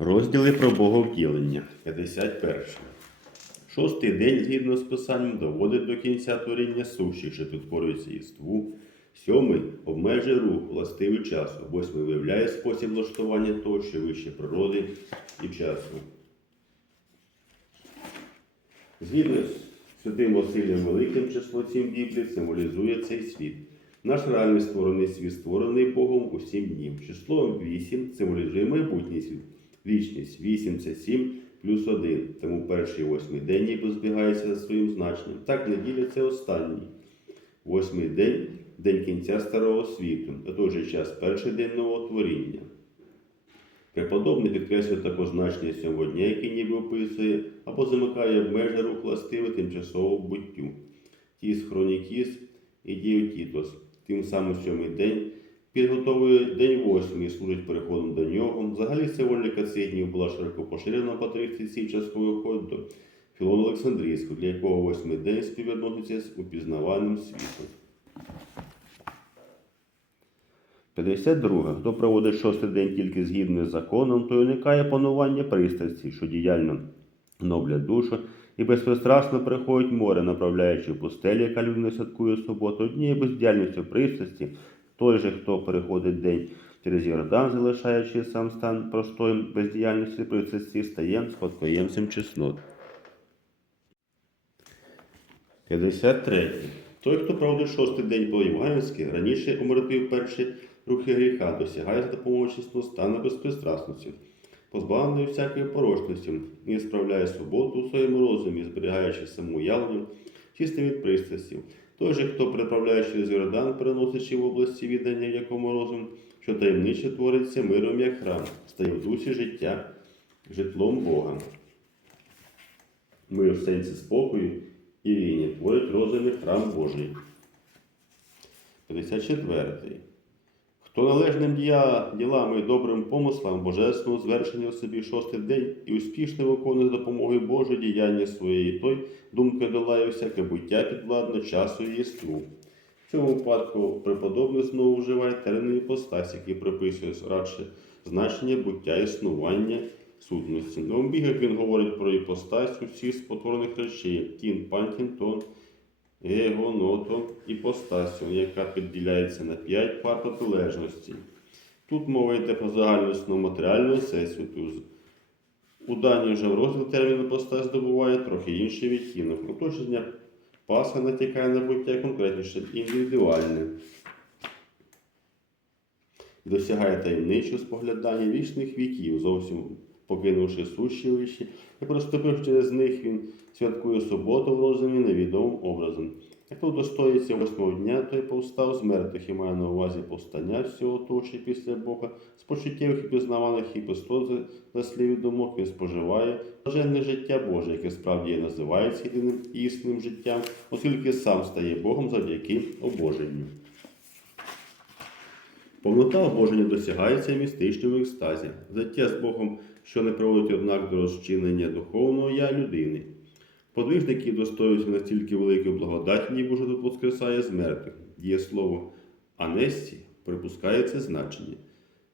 Розділи про Боговтілення 51. Шостий день, згідно з писанням, доводить до кінця творіння суші, що підкорюється єству. Сьомий обмежує рух, властивий часу. Восьмий виявляє спосіб влаштування того, що вище природи і часу. Згідно з святим Василем Великим, число сім Біблії символізує цей світ. Наш реальний створений світ створений Богом у сім днів. Число 8 символізує майбутній світ. Вічність 8 це 7 плюс 1. Тому перший восьмий день ніби збігається за своїм значенням. Так неділя це останній. Восьмий день день кінця старого світу, а той же час перший день нового творіння. Преподобний підкреслює також значення сьомого дня, який ніби описує, або замикає в межі рух властиве тимчасово буттю. Тіс хронікіс і діотітос. Тим самим сьомий день підготовує день восьмий і служить переходом до нього. Взагалі символіка цих днів була широко поширена по традиції часової входу до Філона Олександрійського, для якого восьмий день співвідноситься з упізнаваним світом. 52. Хто проводить шостий день тільки згідно з законом, той уникає панування пристрасті, що діяльно гноблять душу, і безпристрасно приходить море, направляючи пустелі, яка людина святкує суботу, однією бездіяльністю пристрасті, той же, хто переходить день через Йордан, залишаючи сам стан простої бездіяльності пристрасті, стає спадкоємцем чеснот. 53. Той, хто проводить шостий день по-євангельськи, раніше умертвив перші рухи гріха, досягає за допомогою чесного стану безпристрасності, позбавленої всякої порочності, і справляє свободу у своєму розумі, зберігаючи самоуявлення, чисте від пристрастів. Той же, хто приправляє через Йордан, переносячи в області віддання, в якому розум, що таємниче твориться миром як храм, стає в дусі життя житлом Бога. Мир в сенсі спокою і війні творить розумі храм Божий. 54. Хто належним дія, ділами і добрим помислам божественного звершення в собі шостий день і успішно виконує з допомогою Божої діяння своєї, той думкою долає всяке буття підвладно часу і єству. В цьому випадку преподобний знову вживає термін іпостась, який приписує радше значення буття існування сутності. На бігах він говорить про іпостась усіх спотворених речей, тін, пантін, тон, егоното, іпостасію, яка підділяється на п'ять пар протилежностей. Тут мова йде про загальнісну матеріальну всесвіту. У даній вже в розділ термін іпостась здобуває трохи інший відтінок. Уточнення паса натякає на буття конкретніше індивідуальне. Досягає таємничого споглядання вічних віків, зовсім покинувши сущі вищі, і проступив через них він святкує суботу в розумі невідомим образом. Як то достоїться восьмого дня, той повстав з мертвих і має на увазі повстання всього того, що після Бога, з почуттєвих і пізнаваних і пистот за слів думок він споживає блаженне життя Боже, яке справді називається єдиним існим життям, оскільки сам стає Богом завдяки обоженню. Повнота обоження досягається містичному екстазі, життя з Богом, що не проводить однак до розчинення духовного я людини. Подвижник, який достоюється настільки великої благодаті, ніби вже тут воскресає з мертвих. Слово анесті припускається значення.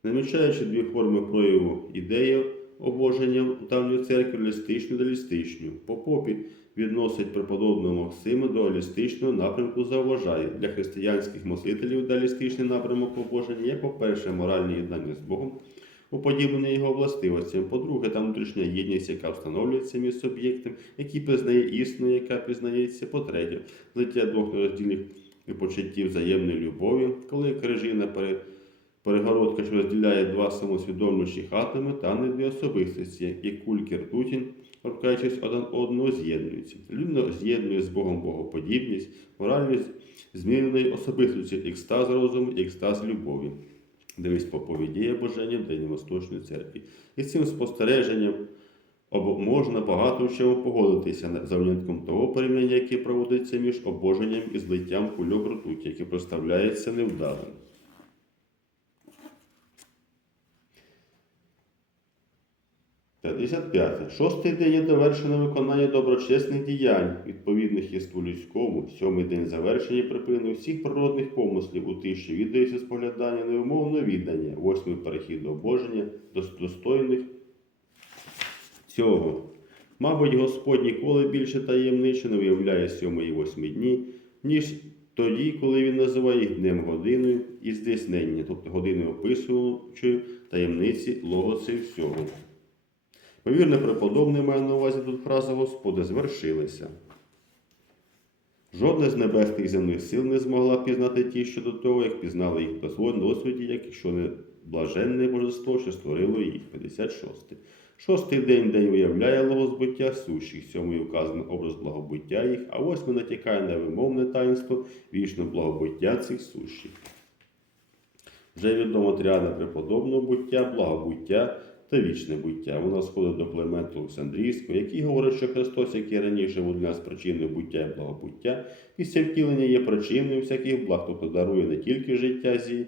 Намічаючи дві форми прояву ідеї обоження в давній церкві реалістичну та лістичну. По попі відносить преподобного Максима до алістичного напрямку зауважає. Для християнських мислителів дуалістичний напрямок обоження є, по-перше, моральне єднання з Богом, уподібнене його властивостям. По-друге, там внутрішня єдність, яка встановлюється між суб'єктом, який пізнає істину, яка пізнається. По-третє, злиття двох нероздільних почуттів взаємної любові, коли крижина пере Перегородка, що розділяє два самосвідомлюючих атоми та не дві особистості, і кульки ртутінь, торкаючись один одного, з'єднуються. Людина з'єднує з Богом богоподібність, моральність зміненої особистості, екстаз розуму екстаз любові. Дивись поповідіє Божені в День Восточної церкви. І з цим спостереженням можна багато в чому погодитися за винятком того порівняння, яке проводиться між обоженням і злиттям кульок ртуті, яке проставляється невдалим. 55. Шостий день є довершено виконання доброчесних діянь, відповідних єству людському. Сьомий день завершення припину всіх природних помислів у що віддається споглядання, невимовно віддання. Восьмий перехід до обоження, до достойних цього. Мабуть, Господь ніколи більше таємниче не виявляє сьомої восьми дні, ніж тоді, коли він називає їх днем годиною і здійснення, тобто годиною описуючої таємниці логоси всього. Повірне преподобне має на увазі тут фраза Господа звершилися. Жодна з небесних земних сил не змогла пізнати ті, що до того, як пізнали їх на своєму досвіді, якщо не блаженне божество, що створило їх. 56. Шостий день день виявляє логозбуття сущих, сьомий вказаний образ благобуття їх, а восьмий натякає на вимовне таїнство вічне благобуття цих сущих. Вже відомо тріада преподобного буття, благобуття та вічне буття. Вона сходить до Клементу Олександрійського, який говорить, що Христос, який раніше був для нас причиною буття і благобуття, після втілення є причиною всяких благ, тобто дарує не тільки життя зі,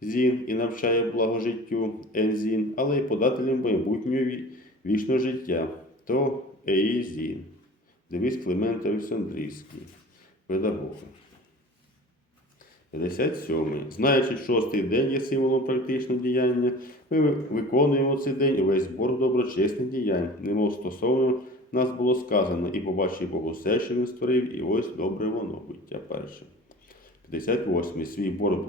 зін і навчає благожиттю ензін, але й подателем майбутнього вічного життя, то еїзін. Дивись Климент Олександрійський, педагог. 57. Знаючи, шостий день є символом практичного діяння, ми виконуємо цей день увесь збор доброчесних діянь, немов стосовно нас було сказано, і побачив Бог усе, що він створив, і ось добре воно, буття перше. 58. Свій бор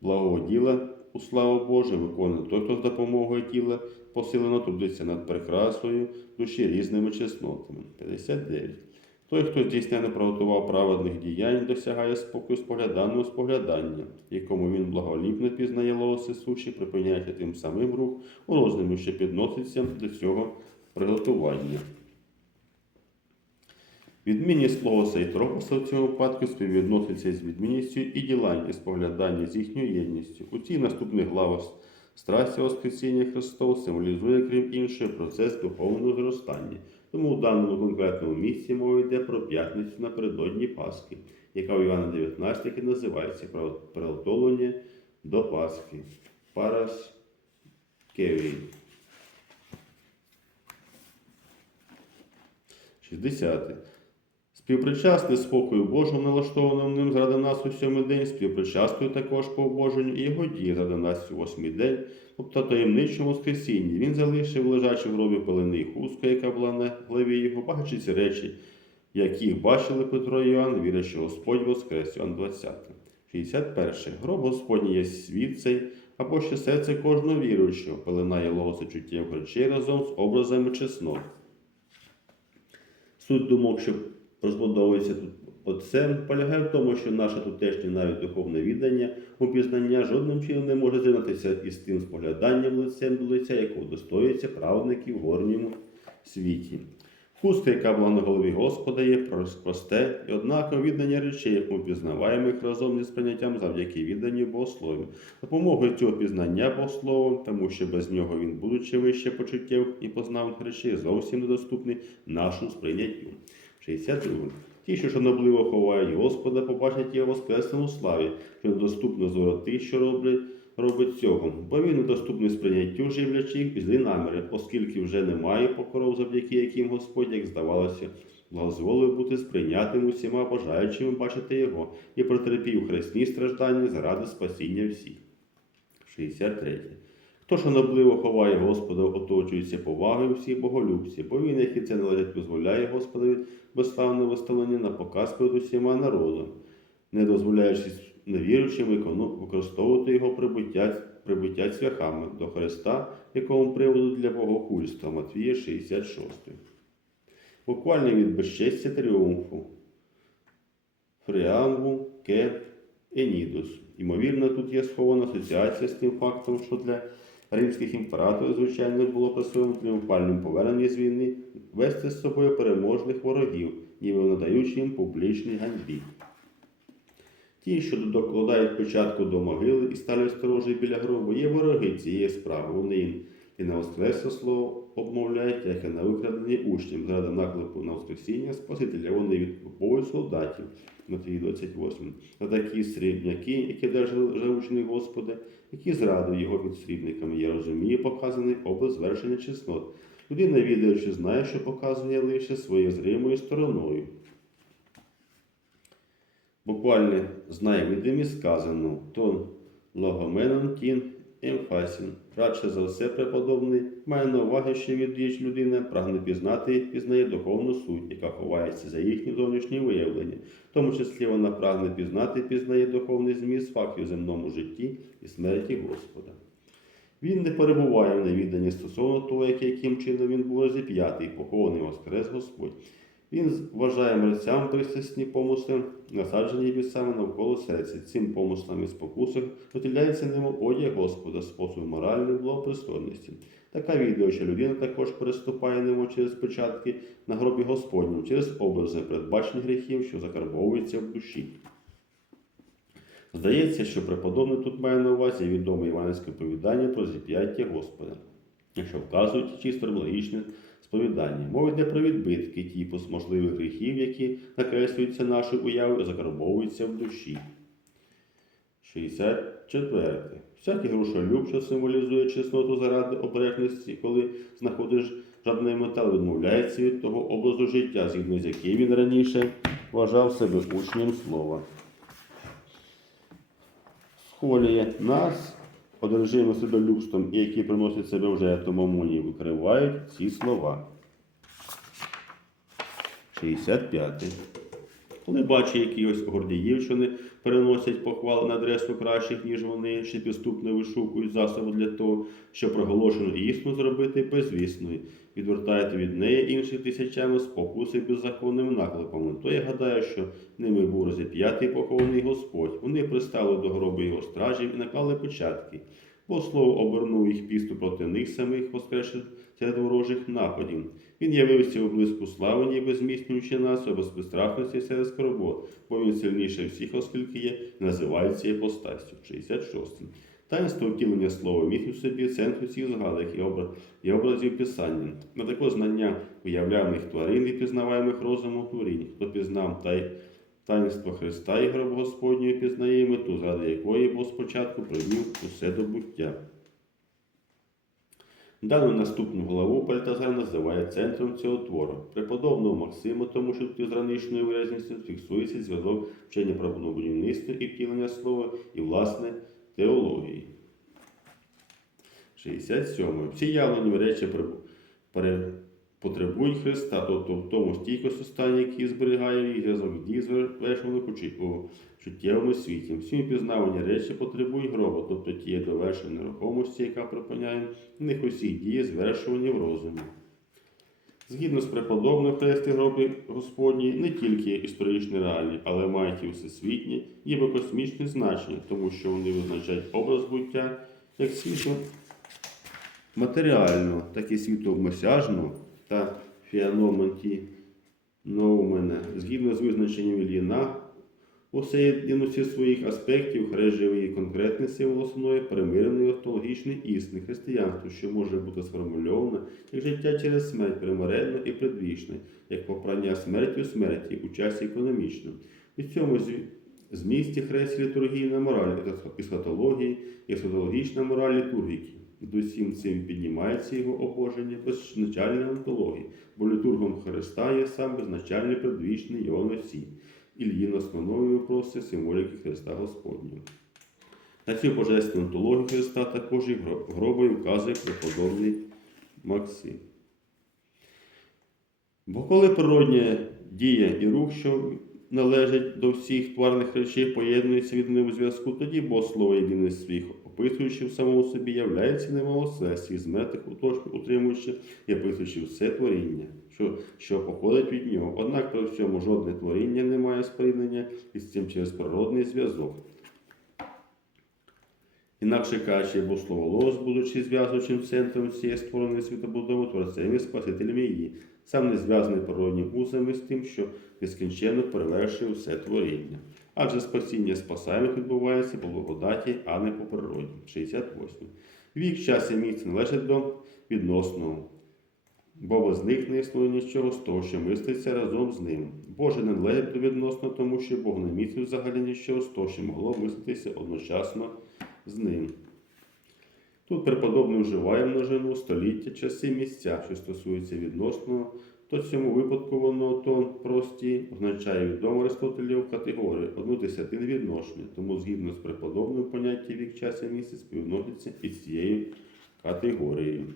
благого діла у славу Божу виконує той, хто з допомогою тіла посилено трудиться над прекрасою душі різними чеснотами. 59. Той, хто здійснено приготував праведних діянь, досягає спокою спогляданого споглядання, якому він благоліпно пізнає лоси суші, припиняючи тим самим рух у роздумі, що підноситься до цього приготування. Відмінність логоса і тропоса в цьому випадку співвідноситься з відмінністю і ділання, споглядання з їхньою єдністю. У цій наступних главах страсті Воскресіння Христова символізує, крім іншого, процес духовного зростання. Тому у даному конкретному місці мова йде про п'ятницю напередодні Пасхи, яка у Івана 19 і називається приготовлення до Пасхи. Парас Кевій. 60. Співпричасний спокою Божому, налаштованому ним заради нас у сьомий день, співпричасною також по обоженню і його дії заради нас у восьмий день, тобто таємничому воскресінні. Він залишив лежачи в пелени і хустку, яка була на главі його, бачачи ці речі, яких бачили Петро і Іоанн, вірять, що Господь воскрес, Іоанн 20. 61. Гроб Господній є світ цей, або ще серце кожного віруючого, пелена є логоса чуттєв речей разом з образами чеснот. Суть думок, що розбудовується тут отцем, полягає в тому, що наше тутешнє навіть духовне віддання, упізнання жодним чином не може зрівнятися із тим спогляданням лицем до лиця, якого достоїться праведників в горньому світі. Хустка, яка була на голові Господа, є просте і однакове віддання речей, як ми пізнаваємо їх разом зі сприйняттям завдяки відданню Богослов'ю. Допомогою цього пізнання Богословом, тому що без нього він, будучи вище почуттів і познаваних речей, зовсім недоступний нашому сприйняттю. 62. Ті, що шанобливо ховають Господа, побачать його воскресному славі, що недоступно тих, що роблять, робить цього, бо він недоступний сприйняттю живлячих і злі наміри, оскільки вже немає покоров, завдяки яким Господь, як здавалося, благозволив бути сприйнятим усіма бажаючими бачити його і протерпів хресні страждання заради спасіння всіх. 63. Хто шанобливо ховає Господа, оточується повагою всіх боголюбців, бо він, як і це належить, дозволяє Господові безславне виставлення на показ перед усіма народом, не дозволяючи невіруючим використовувати його прибуття, прибуття цвяхами до Христа, якому приводу для богохульства Матвія 66. Буквально від безчестя тріумфу. Фреамбу, Ке, Енідус. Ймовірно, тут є схована асоціація з тим фактом, що для римських імператорів, звичайно, було при своєму тріумфальному поверненні з війни вести з собою переможних ворогів, ніби надаючи їм публічний ганьбі. Ті, що докладають початку до могили і стали сторожі біля гробу, є вороги цієї справи. Вони і на воскресне слово обмовляють, як і на викрадені учням заради наклепу на воскресіння Спасителя. Вони відкуповують солдатів. Матвій 28. А такі срібняки, які держали живучний Господа, які зрадив його під срібниками. Я розумію, показаний образ звершення чеснот. Людина, відаючи, знає, що показує лише своєю зримою стороною. Буквально знає видимі сказано, тон логоменон тін емфасін. Радше за все, преподобний має на увазі, що відвіч людина прагне пізнати і пізнає духовну суть, яка ховається за їхні зовнішні виявлення. В тому числі вона прагне пізнати і пізнає духовний зміст фактів земному житті і смерті Господа. Він не перебуває в невіданні стосовно того, як- яким чином він був розіп'ятий, похований воскрес Господь. Він вважає мерцям пристрасні помисли, насаджені бісами навколо серця. Цим помислам і спокусах немов одяг Господа, спосіб моральної благопристойності. Така відео, що людина також переступає немов через печатки на гробі Господньому, через образи передбачених гріхів, що закарбовуються в душі. Здається, що преподобний тут має на увазі відоме іванське повідання про зіп'яття Господа, що вказують чисто логічне сповідання. Мова йде про відбитки типус можливих гріхів, які накреслюються нашою уявою закарбовуються в душі. 64. Всякий грушолюб, що символізує чесноту заради обережності, коли знаходиш жадний метал, відмовляється від того образу життя, згідно з яким він раніше вважав себе учнем слова. Схоліє нас, одержимо себелюбством і які приносять себе в жертву мамоні, викривають ці слова. 65. Коли бачу, які Гордіївщини переносять похвали на адресу кращих, ніж вони, чи підступно вишукують засоби для того, щоб проголошену істину зробити безвісною, відвертаєте від неї інших тисячами спокуси беззаконними наклепами. То я гадаю, що ними був розіп'ятий похований Господь. Вони пристали до гробу його стражів і наклали початки. Бо слово обернув їх пісту проти них самих, воскресши серед ворожих нападів. Він явився у блиску слави, ніби зміцнюючи нас у безпристрасності серед скорбот, бо він сильніший всіх, оскільки є, називається іпостастю. 66. Таїнство втілення слова міг у собі центр усіх згадок і, образ, і образів писання. На таке знання уявляємих тварин і пізнаваємих розумом творінь, хто пізнав та таїнство Христа і гроб Господнього пізнає мету, заради якої Бог спочатку привів усе до буття. Дану наступну главу Бальтазар називає центром цього твору. Преподобного Максима, тому що тут з ранішньою виразністю фіксується зв'язок вчення про будівництво і втілення слова і, власне, теології. 67. Всі явлені речі потребують Христа, тобто в тому стійкості стані, який зберігає їх зв'язок дій чу- у чуттєвому світі. Всі пізнавані речі потребують гроба, тобто тієї довершеної нерухомості, яка припиняє в них усі дії, звершувані в розумі. Згідно з преподобним хрести гроби Господні не тільки історичні реальні, але мають і всесвітні, ніби космічне значення, тому що вони визначають образ буття як світу матеріального, так і світу обмосяжного та феноменті ноумена. Згідно з визначенням Ілліна, усе єдиноці своїх аспектів живий і конкретний символ основної примиреної автологічної істини християнства, що може бути сформульовано як життя через смерть примиренно і предвічне, як попрання смерті у смерті у часі економічному. У цьому змісті хрест літургійна мораль і есхатологічна мораль літургіки. До всім цим піднімається його обоження беззначальної онтології, бо літургом Христа є сам беззначальний предвічний його носій. Ільїн основною вопроси символіки Христа Господнього. На цю божественну онтологію Христа також і гробою вказує преподобний Максим. Бо коли природня дія і рух, що належать до всіх тварних речей, поєднуються від них у зв'язку, тоді Бог слово єдине своїх, описуючи в самому собі, являється немало сесії, з мертвих уточків утримуючи і описуючи все творіння, що, що походить від нього. Однак при всьому жодне творіння не має споріднення із цим через природний зв'язок. Інакше кажучи, бо слово лос, будучи зв'язуючим центром всієї створеної світобудови, творцем і спасителем її, сам не зв'язаний природнім узами з тим, що нескінченно перевершує все творіння. Адже спасіння спасаємих відбувається по благодаті, а не по природі. 68. Вік, час і місце належать до відносного, бо без них не існує нічого з того, що мислиться разом з ним. Боже не належить відносно, тому що Бог не містив взагалі нічого з того, що могло мислитися одночасно з ним. Тут преподобний вживає множину століття, часи, місця, що стосується відносного, то в цьому випадку воно то прості означає відому Аристотелів категорію одну десятину відношення, тому згідно з преподобним поняття вік, час і місяць співноситься із цією категорією.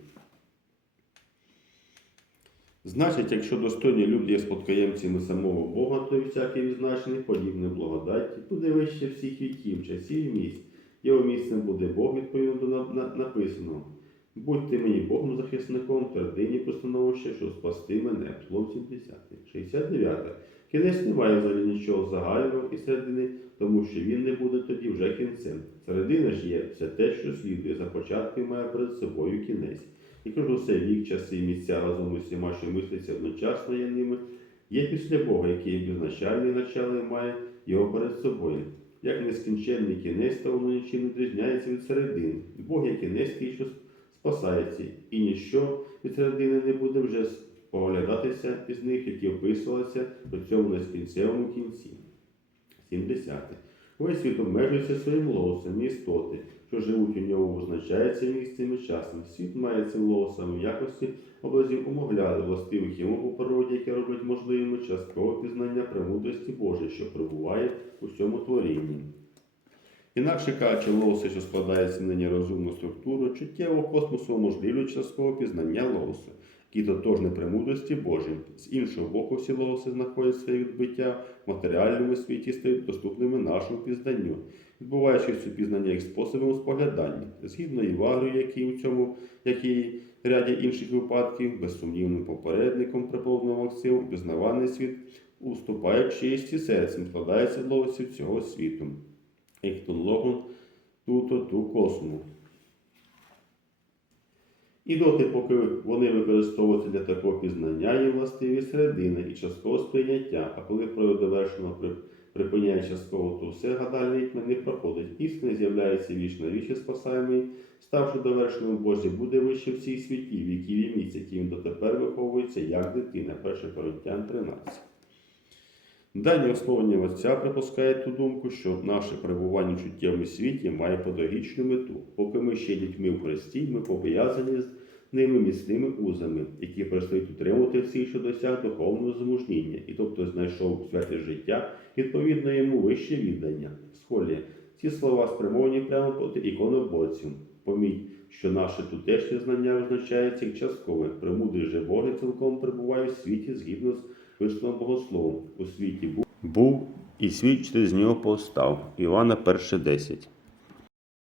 Значить, якщо достойні люди є спадкоємцями самого Бога, то і всякий відзначений подібне благодаті буде вище всіх віків, часів і місць. Його місцем буде Бог відповідно до на- на- написаного. Будьте мені Богом захисником, твердині постановище, що спасти мене. Псалом 70. 69. Кінець не має взагалі нічого загального і середини, тому що він не буде тоді вже кінцем. Середина ж є все те, що слідує за початком і має перед собою кінець. І кажу все вік, часи і місця разом із всіма, що мислиться одночасно є ними, є після Бога, який є безначальний начало має його перед собою. Як нескінченний кінець, то воно нічим не відрізняється від середини. Бог є кінець, що спасається, і ніщо від середини не буде вже поглядатися із них, які описувалися при цьому нескінцевому кінці. 70. Увесь світ обмежується своїм лосом і істоти, що живуть у ньому, визначається місцем і часом. Світ має цим лосом в якості образів умовляли, властивих йому по природі, які роблять можливими часткове пізнання премудрості Божої, що перебуває у всьому творінні. Інакше кажучи, лоси, що складається на нерозумну структуру, чуттєвого космосу уможливлюють часткове пізнання лосу, які тотожні премудрості Божій. З іншого боку, всі лоси знаходять своє відбиття в матеріальному світі стають доступними нашому пізнанню, відбуваючи це пізнання їх способом споглядання, згідно Івагрію, який у цьому, як і ряді інших випадків, безсумнівним попередником при повному Максиму, пізнаваний світ, уступає честі серцем, складається лосів цього світу. Іктон логон туто ту косму. І доти, поки вони використовуються для такого пізнання, є властиві середини і частково сприйняття, а коли прояв довершено припиняє частково, то все гадальний тьми не проходить. Істина з'являється вічна річ і спасаємий, ставши довершеним Божі, буде вище всіх світів, віків і місць, які він дотепер виховується як дитина. 1 Коринтян 13. Дані основання отця припускають ту думку, що наше перебування в чуттєвому світі має педагогічну мету. Поки ми ще дітьми в Христі, ми пов'язані з ними міцними узами, які перестають утримувати всіх, що досяг духовного змужніння, і тобто знайшов святе життя, відповідно йому вище віддання. Схолі. Ці слова спрямовані прямо проти іконоборців. Поміть, що наше тутешнє знання визначається як часткове. Премудрий же Божий цілком перебуває в світі згідно з висловом богословом. У світі був, був і світ через нього повстав. Івана 1.10.